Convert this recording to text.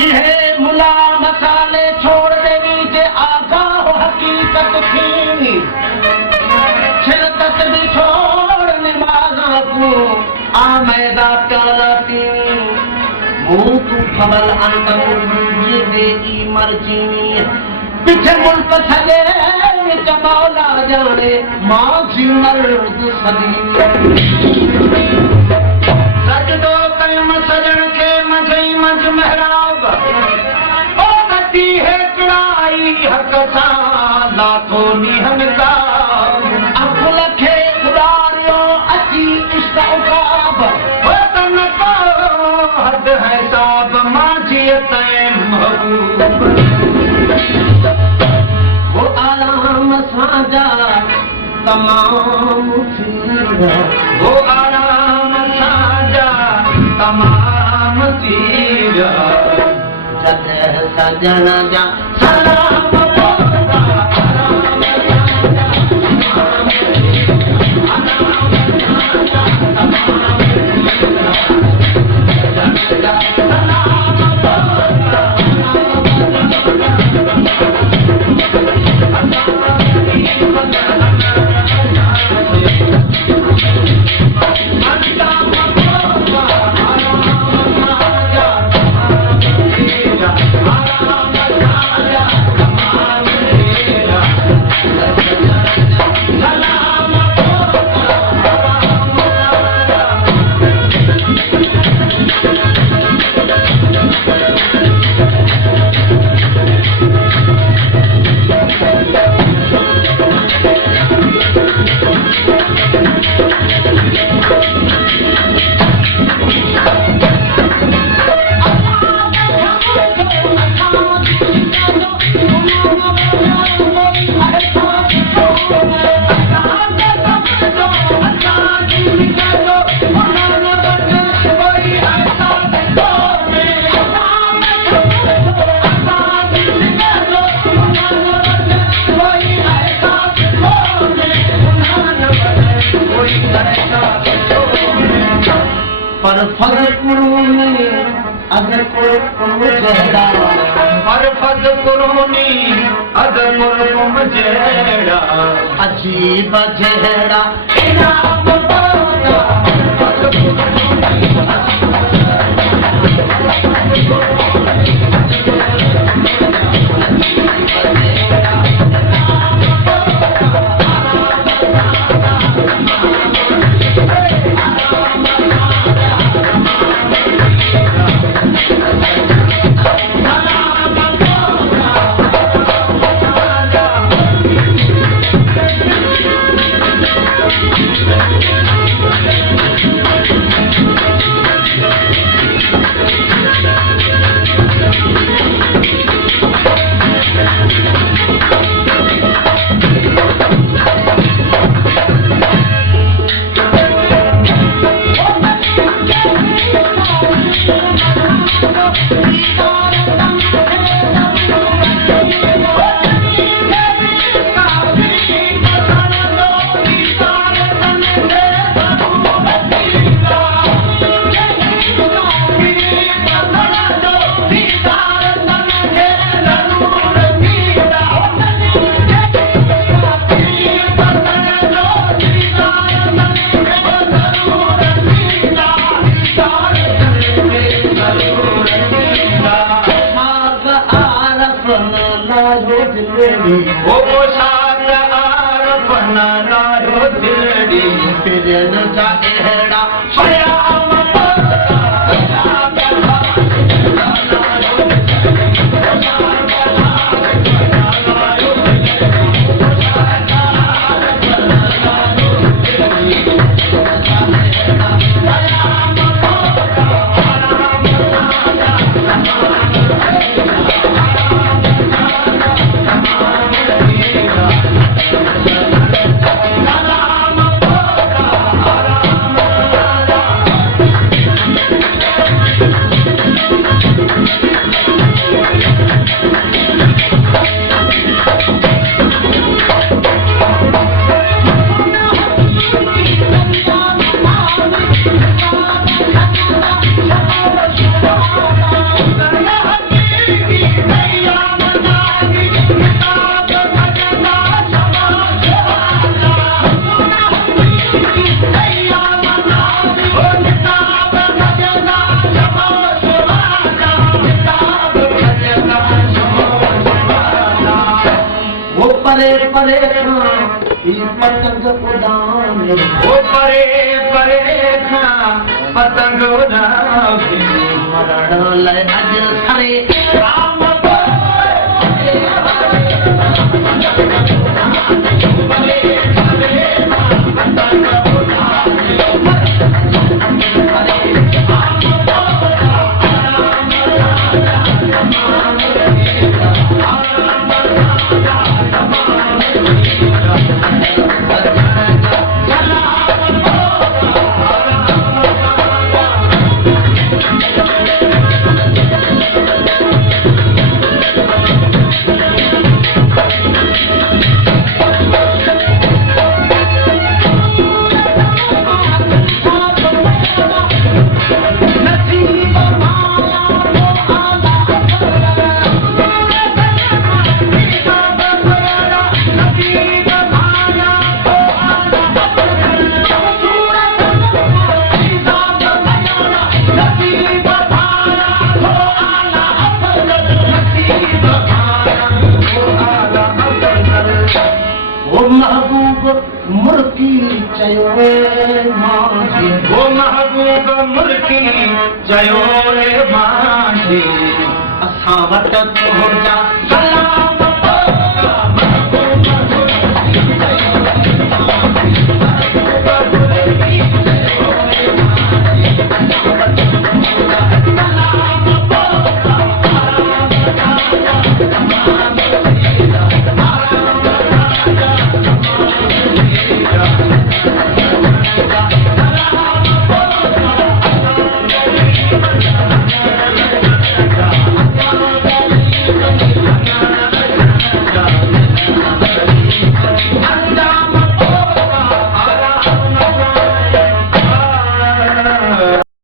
इहे मुला मसाले छोड़ देवी जे आगाह हकीकत थी शिरकत भी छोड़ नमाज़ को आमैदा प्यालाती मुँह तू खबल अंत ये दे ई मर्जी पीछे मुल्क छले मौला जाने माजी मर्द सदी सजदो कयम सजन के मजई मज महराब ओ गति है चढ़ाई हक सा लाथो निहन का अकुल खे उड़ारियो अची इश्क उकाब ओ तन को हद है साब माजी तय महबूब वो आराम साजा तमाम तीरा वो आराम साजा तमाम तीरा जगह सजन जा सलाम पर फर्क कुरूनी अगर कुरुम जेड़ा पर फर्क कुरूनी अगर कुरुम जेड़ा अजीब जेड़ा इनाम पाता वो शाद आरफ न लायो दिलड़ी फिरन जा एड़ा शयाम परे परे खां ही पतंग उड़ाने ओ परे परे खां पतंग उड़ावे मरण लाइ अॼु सरे राम मुर्की चयो मांझी वो महबूब मुर्की चयो रे मांझी असां वटि तुंहिंजा